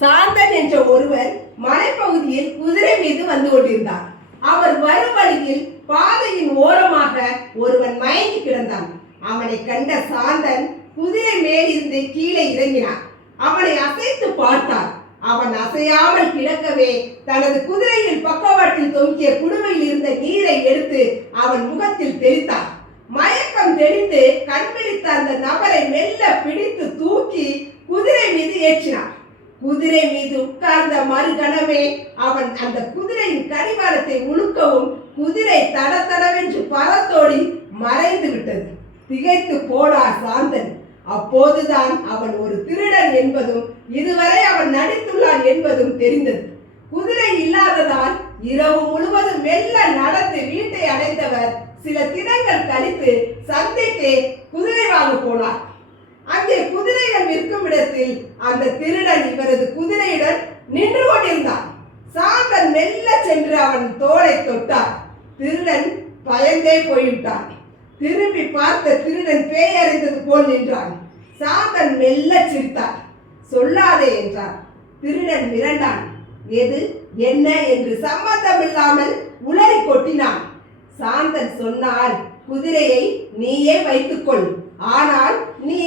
சாந்தன் என்ற ஒருவர் மலைப்பகுதியில் குதிரை மீது வந்து கொண்டிருந்தார். அவர் வரும் வழியில் பாதையின் ஓரமாக ஒருவன் மயங்கி கிடந்தான். அவனை கண்ட சாந்தன் குதிரை மேலிருந்து கீழே இறங்கினார். அவனை அசைத்து பார்த்தார். அவன் அசையாமல் கிடக்கவே தனது குதிரையின் பக்கவாட்டில் தொங்கிய குடுவையில் இருந்த நீரை எடுத்து அவன் முகத்தில் தெளித்தார். மயக்கம் தெளிந்து கண்விழித்த அந்த நபரை மெல்ல பிடித்து தூக்கி குதிரை மீது ஏற்றினார். குதிரை மீது உட்கார்ந்த மறுகணமே அவன் அந்த குதிரையின் கடிவாளத்தை உழுக்கவும் குதிரை தடதடவென்று பறந்தோடி மறைந்து விட்டது. திகைத்து போனார் சாந்தன். அப்போதுதான் அவன் ஒரு திருடன் என்பதும் இதுவரை அவன் நடித்துள்ளான் என்பதும் தெரிந்தது. குதிரை இல்லாததால் இரவு முழுவதும் மெல்ல நடந்து வீட்டை அடைந்தவர் சில தினங்கள் கழித்து சந்தைக்கு குதிரை வாங்க போனார். அங்கே குதிரைகள் விற்கும் இடத்தில் அந்த திருடன் இவரது குதிரையுடன் நின்று கொண்டிருந்தான். சாந்தன் மெல்ல சென்று அவன் தோளை தொட்டார். திருடன் பயந்தே போய்விட்டான். திரும்பி பார்த்த திருடன் பேயறிந்தது போல் நின்றான். சாந்தன் மெல்ல சிரித்தார். சொல்லாதே என்றார். திருடன் மிரண்டான். எது என்ன என்று சம்பந்தமில்லாமல் உளறி கொட்டினான். சாந்தன் சொன்னார், குதிரையை நீயே வைத்துக்கொள், ஆனால் நீ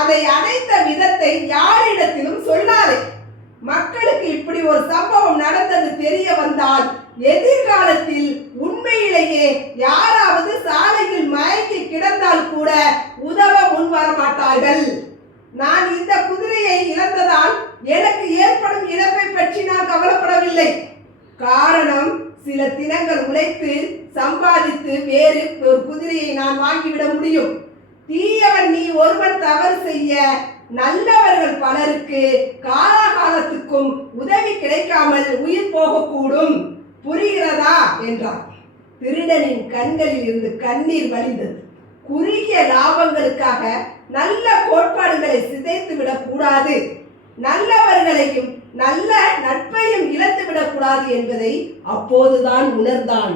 அதை அடைத்த விதத்தை யாரிடத்திலும் சொல்லாதே. மக்களுக்கு இப்படி ஒரு சம்பவம் நடந்தது தெரிய வந்தால் எதிர்காலத்தில் உண்மையிலேயே யாராவது சாலையில் மயங்கி கிடந்தால் கூட உதவ முன்வர மாட்டார்கள். நான் இந்த குதிரையை இழந்ததால் எனக்கு ஏற்படும் இழப்பை பற்றி நான் கவலைப்படவில்லை. காரணம், சில தினங்கள் உழைத்து சம்பாதித்து வேறு ஒரு குதிரையை நான் வாங்கிவிட முடியும். தீயவன் நீ ஒருவன் தவறு செய்ய நல்லவர்கள் பலருக்கு காலாகாலத்துக்கும் உதவி கிடைக்காமல் உயிர் போகக்கூடும். புரிகிறதா என்றார். திருடனின் கண்களில் இருந்து கண்ணீர் வழிந்தது. குறுகிய லாபங்களுக்காக நல்ல கோட்பாடுகளை சிதைத்து விடக்கூடாது, நல்லவர்களையும் நல்ல நட்பையும் இழந்து விடக்கூடாது என்பதை அப்போதுதான் உணர்ந்தான்.